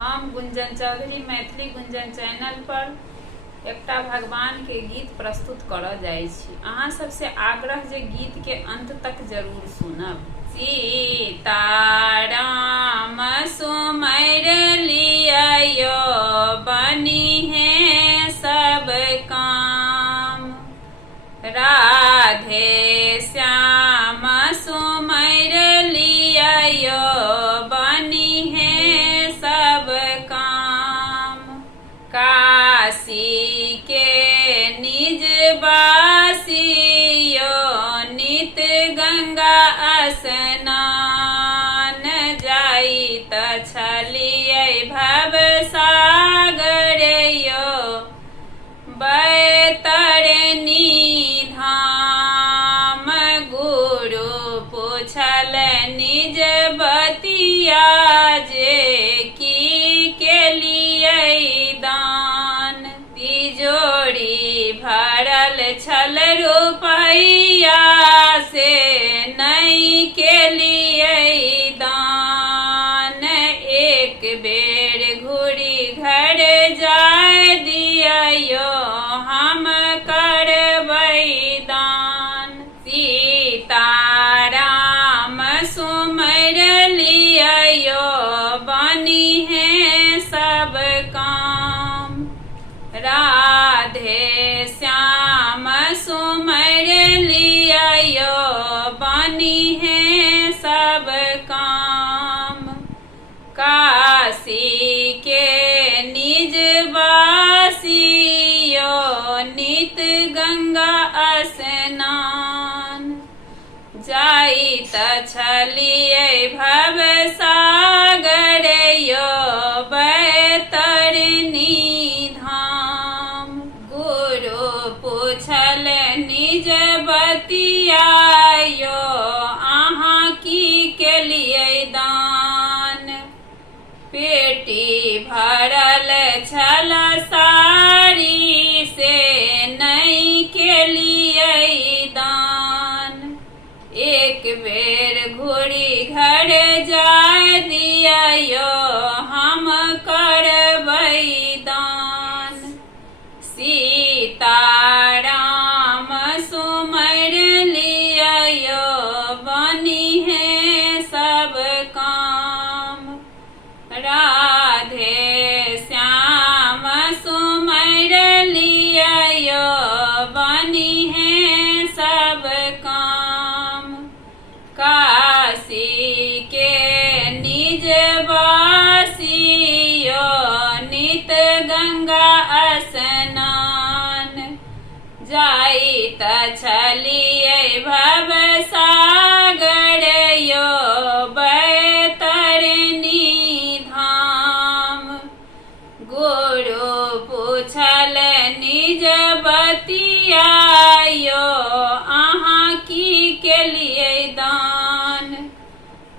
हम गुंजन चौधरी मैथिली गुंजन चैनल पर एकटा भगवान के गीत प्रस्तुत करऽ जाइ छी। अहाँ सबसे आग्रह जे गीत के अंत तक जरूर सुनब। सीताराम सुमर लियो बनी है सब काम, राधे श्याम सुमर लियो बनी है सब काम, काशी के निज वासियो नित गंगा स्नान, जाइत छलियै भव सागर यो बैतरनी धाम, गुरु पूछल निज बतिया जे की केलियै दान, तिजोरी भरल छल रुपैया से नहीं केलियै दान, एक बेर घुरी घर जाय दियो हम करबै दान, सीताराम सुमर लियो बनी है सब काम, राधे श्याम सुमर लियो बनी है सब काम, काशी के निज वासियो नित गंगा स्नान, जाइत छलियै भव सागर यो बैतरनी धाम, गुरु पूछल निज बतिया यो अहाँ की केलियै दान, पेटी भरल छल साड़ी से नहीं केलियै दान, एक बेर घुरी घर जाय दियो हम करबै दान, सीताराम सुमर लियो बनी है सब काम, राधे श्याम सुमर लियो बनी है सब काम, काशी के निज वासियो नित गंगा स्नान, जाइत छलियै भव सागर यो बैतरनी धाम, गुरु पूछल निज बतिया यो अहाँ की केलियै दान,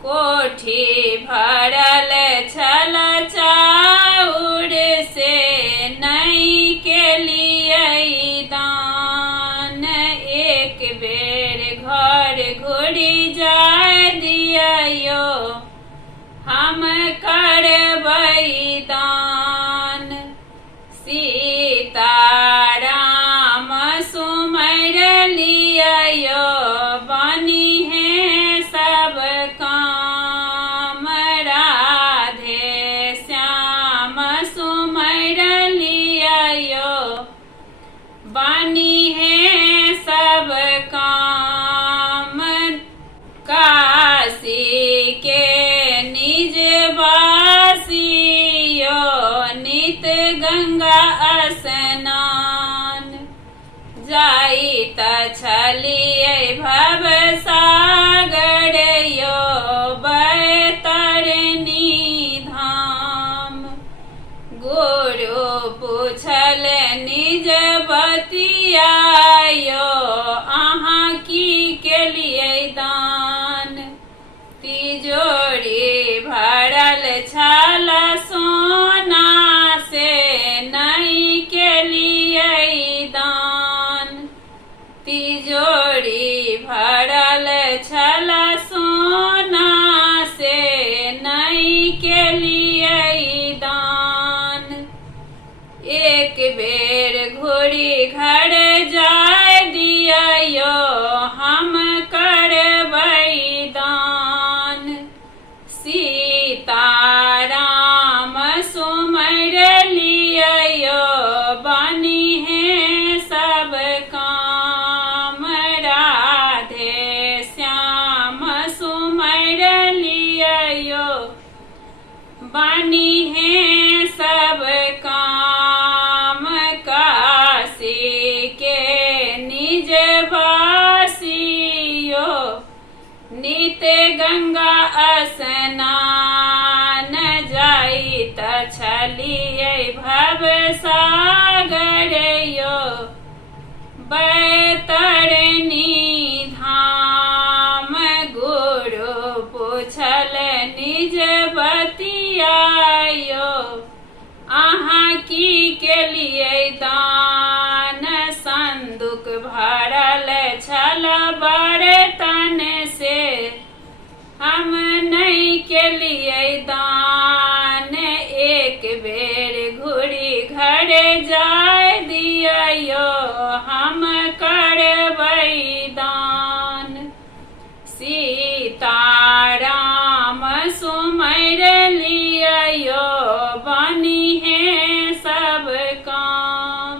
कोठी भरल छल चाउर से नहीं केलियै दान, एक बेर घर घुरी जाय दियो हम करबै दान, सीताराम सुमर लियो बनी है सब काम, राधे श्याम सुमर लियो बनी है सब काम, काशी के निज वासियो नित गंगा स्नान, जाइत छलियै भव सागर यो बैतरनी धाम, गुरु पूछल निज बतिया यो अहाँ की केलियै दान, तिजोरी भरल छल सोना से नहीं केलियै दान, तिजोरी भरल छल सोना से नहीं केलियै दान। बनी है सब काम, काशी के निज वासियो, नित गंगा स्नान जाइत छलिए भव सागर यो, बैतरणी धाम गुरु पूछल निज बतियायो, अहाँ की केलिए दान, संदूक भरल छल बर्तन से, हम नहीं केलिए दान, एक बेर घुरी घर जाय दियो, हम करबै दान। सीताराम सुमर लियो, बनी है सब काम,